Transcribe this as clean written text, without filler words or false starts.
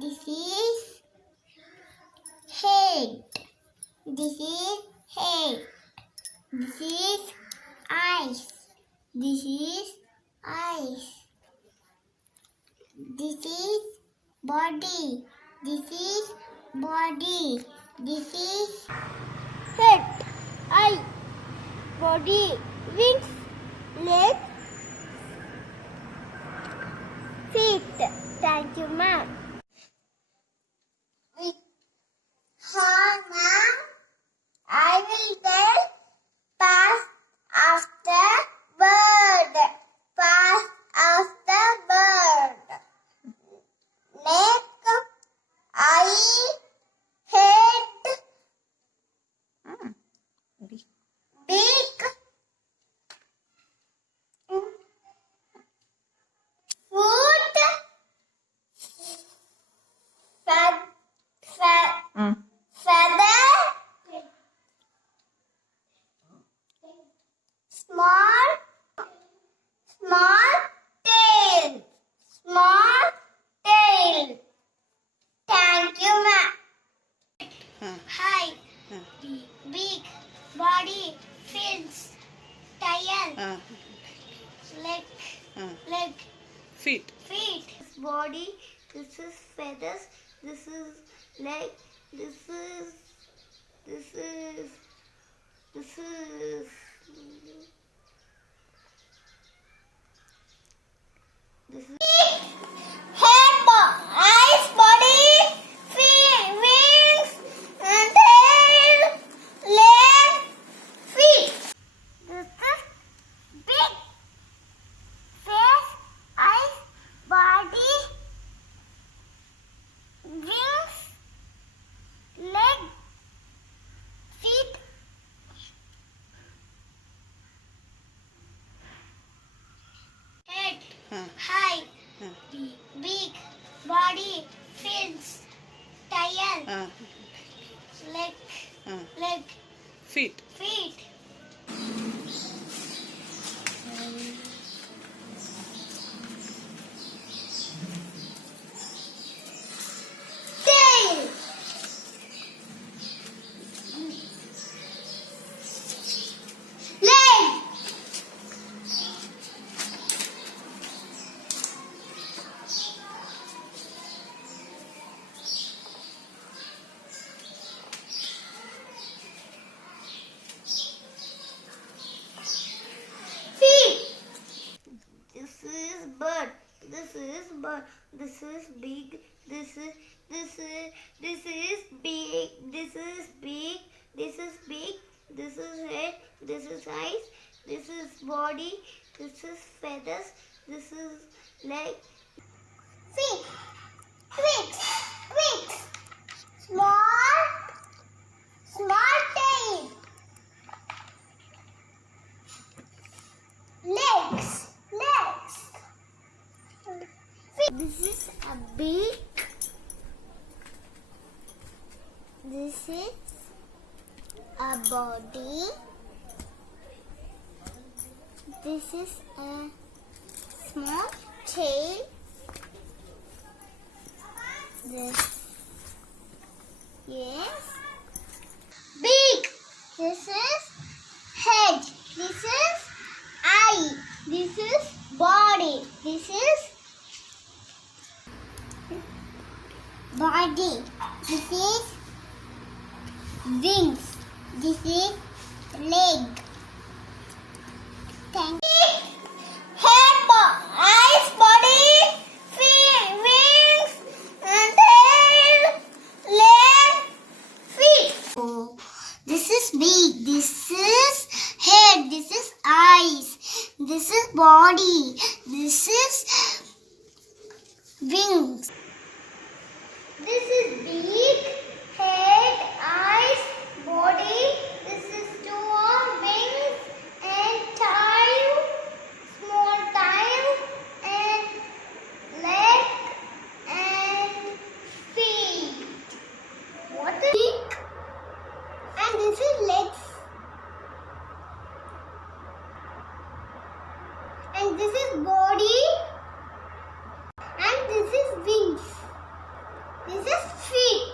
This is head. This is head. This is eyes. This is eyes. This is body. This is body. This is head, eye, body, wings, legs, feet. Thank you, ma'am. Now I will tell past of the bird. Past of the bird. Neck, eye, head, beak, foot, feather, small tail. Small tail. Thank you, ma'am. Height, big, body, fins, tail, leg, Feet. feet. This body, this is feathers, this is leg, this is head, eyes, body, feet, wings, and tail, leg, feet. This is big face, eyes, body, wings, leg, feet. Head, height, big, body, fins, tail, leg, Feet. feet. Tail. Leg. Feet. This is bird. This is bird. This is big. This is big. This is big. This is big. This is head. This is eyes. This is body. This is feathers. This is leg. Feet. Wings. Small tail. Legs. This is a beak. This is a body. This is a small tail. This, yes. Beak. This is head. This is eye. This is body. This is body. This is wings. This is leg. Thank you. Head, eyes, body, feet, wings, and tail, leg, feet. Oh, this is big. This is head. This is eyes. This is body. This is wings. This is beak, head, eyes, body. This is two wings and tail, small tail, and leg and feet. What is beak? And this is legs. And this is body. And this is wings. This is feet.